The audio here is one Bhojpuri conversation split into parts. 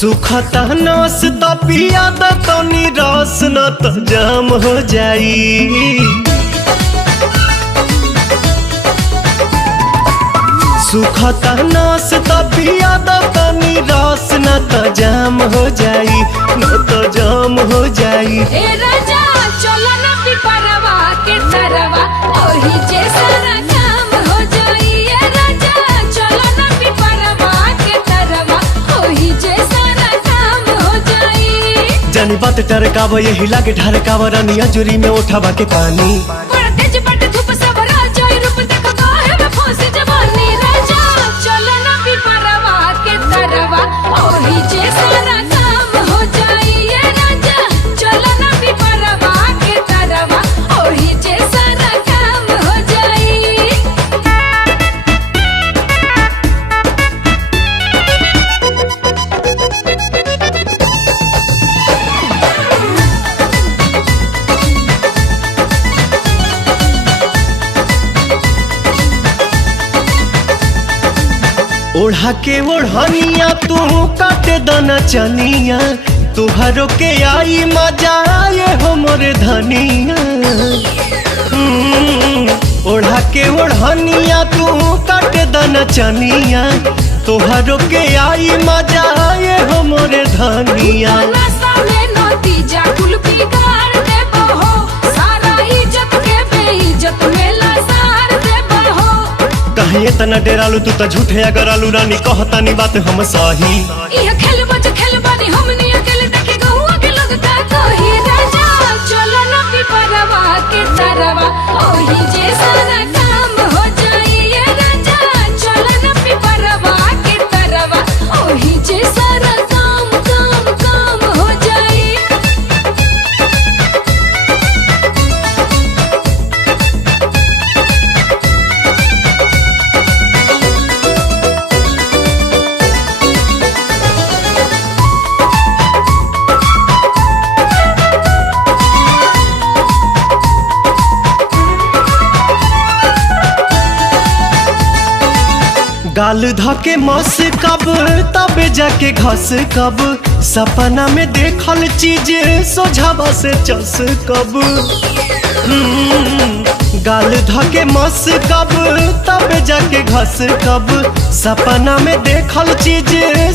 सुखता नस त पिया द तनी रस न त जाम हो जाई। सुखता नस त पिया द तनी रस न त जाम हो जाई, न त जाम हो जाई। ए राजा चलो ना पिपरवा के तरवा ओही जे सारा काम हो जाई। ए राजा चलो ना पिपरवा के तरवा ओही जे सारा काम हो जाई। जानी बात टरकाव यही लागे ढरकाव रानिया जुरी में उठावा के पानी। बड़ा तेज बट धूप सब राजा रूप देख काहे में फंस जवानी। राजा चलो ना पिपरवा के तरवा ओही जे सारा काम हो जाई। ए राजा चलो ना पिपरवा के तरवा ओही जे सारा काम हो जाई। ओढ़ा के ओढ़निया तू काटे दना चनिया, तुहरो के आई मजा आए हो मोरे धनिया। ओढ़ा के ओढ़निया तू काटे दना चनिया, तुहरो के आई मजा आए हो मोरे धनिया। नशा में नतीजा कुल बिगाड़ देबो हो, सारा इज्जत के बेइज्जत में लसार देबो हो। कहीं इतना डेरालू तू त झूठे अगर आलू रानी कहतानी बात हम सही। इह खेल बानी हमनी अकेले देखे गहुआ के लोग का कही। राजा चलो ना पिपरवा के तरवा ओही जे सारा काम हो जाई। ए राजा चलो ना पिपरवा के तरवा ओही जे सारा काम काम काम हो जाई। गाल धके मस कब तबे जाके घस कब, सपना में देखल चीज सोझावा से चस कब। गाल धके मस कब तबे जाके घस कब, सपना में देखल चीज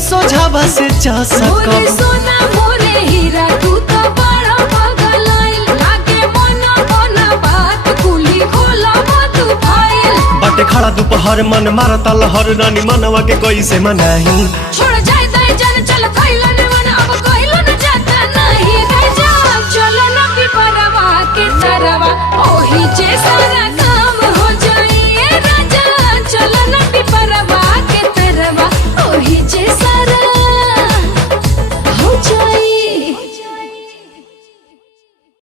सोझावा से चस मोरे कब। सोना मोरे हीरा तू तो बड़ा पगलाइल, लागे मना मना बात कुली खोला मत फाइल। बाटे खड़ा दोपहर मन मारता लहर रानी मनवा के कैसे मनाही। छोड़ जाए दाई जान चल कइला ने मन अब कइला न जाता नहीं। राजा चलो ना पिपरवा के तरवा ओही जे सारा